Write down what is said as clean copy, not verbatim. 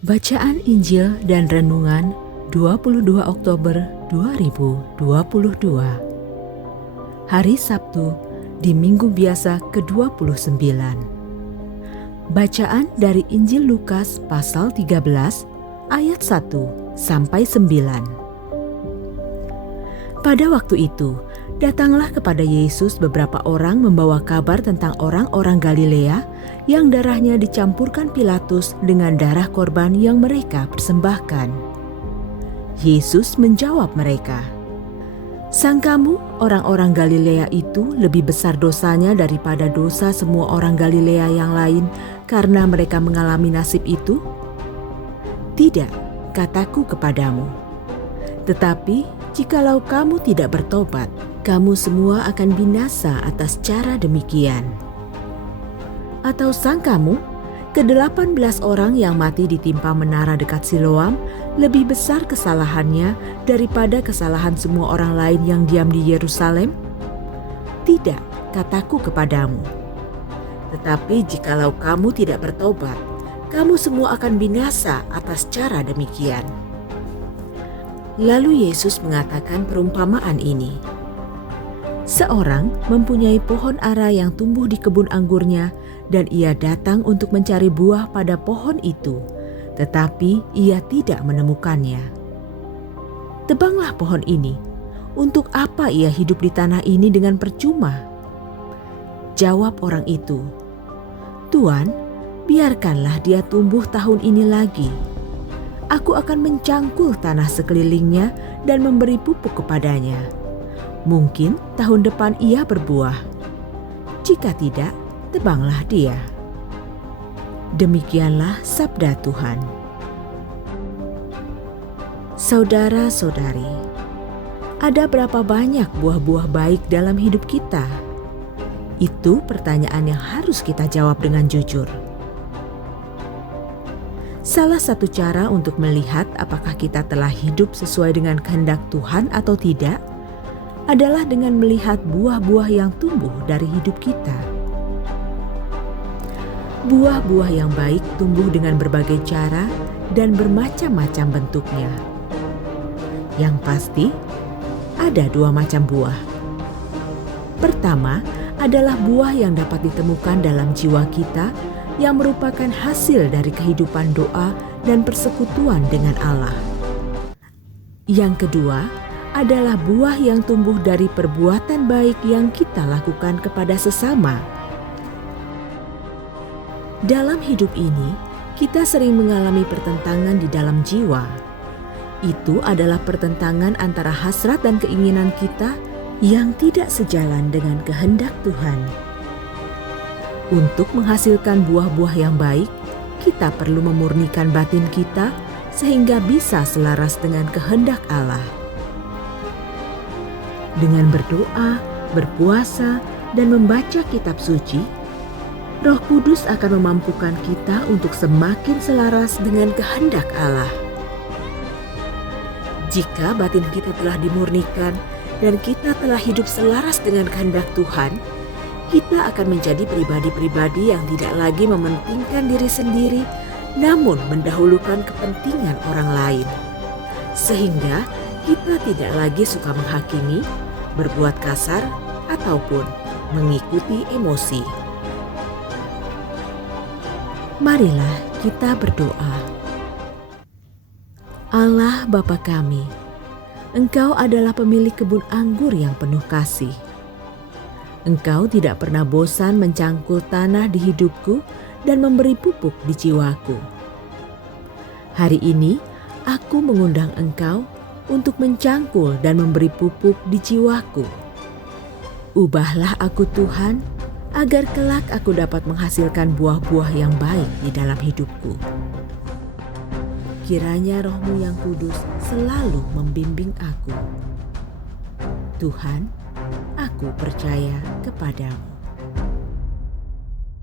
Bacaan Injil dan Renungan 22 Oktober 2022. Hari Sabtu di Minggu Biasa ke-29. Bacaan dari Injil Lukas pasal 13 ayat 1 sampai 9. Pada waktu itu, datanglah kepada Yesus beberapa orang membawa kabar tentang orang-orang Galilea yang darahnya dicampurkan Pilatus dengan darah korban yang mereka persembahkan. Yesus menjawab mereka, "Sangkamu orang-orang Galilea itu lebih besar dosanya daripada dosa semua orang Galilea yang lain karena mereka mengalami nasib itu? Tidak, kataku kepadamu. Tetapi jikalau kamu tidak bertobat, kamu semua akan binasa atas cara demikian. Atau sangkamu, ke-18 orang yang mati ditimpa menara dekat Siloam lebih besar kesalahannya daripada kesalahan semua orang lain yang diam di Yerusalem? Tidak, kataku kepadamu. Tetapi jikalau kamu tidak bertobat, kamu semua akan binasa atas cara demikian." Lalu Yesus mengatakan perumpamaan ini. Seorang mempunyai pohon ara yang tumbuh di kebun anggurnya, dan ia datang untuk mencari buah pada pohon itu, tetapi ia tidak menemukannya. "Tebanglah pohon ini. Untuk apa ia hidup di tanah ini dengan percuma?" Jawab orang itu, "Tuan, biarkanlah dia tumbuh tahun ini lagi. Aku akan mencangkul tanah sekelilingnya dan memberi pupuk kepadanya. Mungkin tahun depan ia berbuah. Jika tidak, tebanglah dia." Demikianlah sabda Tuhan. Saudara-saudari, ada berapa banyak buah-buah baik dalam hidup kita? Itu pertanyaan yang harus kita jawab dengan jujur. Salah satu cara untuk melihat apakah kita telah hidup sesuai dengan kehendak Tuhan atau tidak adalah dengan melihat buah-buah yang tumbuh dari hidup kita. Buah-buah yang baik tumbuh dengan berbagai cara dan bermacam-macam bentuknya. Yang pasti, ada dua macam buah. Pertama adalah buah yang dapat ditemukan dalam jiwa kita yang merupakan hasil dari kehidupan doa dan persekutuan dengan Allah. Yang kedua adalah buah yang tumbuh dari perbuatan baik yang kita lakukan kepada sesama. Dalam hidup ini, kita sering mengalami pertentangan di dalam jiwa. Itu adalah pertentangan antara hasrat dan keinginan kita yang tidak sejalan dengan kehendak Tuhan. Untuk menghasilkan buah-buah yang baik, kita perlu memurnikan batin kita sehingga bisa selaras dengan kehendak Allah. Dengan berdoa, berpuasa, dan membaca kitab suci, Roh Kudus akan memampukan kita untuk semakin selaras dengan kehendak Allah. Jika batin kita telah dimurnikan dan kita telah hidup selaras dengan kehendak Tuhan, kita akan menjadi pribadi-pribadi yang tidak lagi mementingkan diri sendiri, namun mendahulukan kepentingan orang lain. Sehingga kita tidak lagi suka menghakimi, berbuat kasar, ataupun mengikuti emosi. Marilah kita berdoa. Allah Bapa kami, Engkau adalah pemilik kebun anggur yang penuh kasih. Engkau tidak pernah bosan mencangkul tanah di hidupku dan memberi pupuk di jiwaku. Hari ini aku mengundang Engkau untuk mencangkul dan memberi pupuk di jiwaku. Ubahlah aku Tuhan, agar kelak aku dapat menghasilkan buah-buah yang baik di dalam hidupku. Kiranya Roh-Mu yang kudus selalu membimbing aku. Tuhan, aku percaya kepadamu.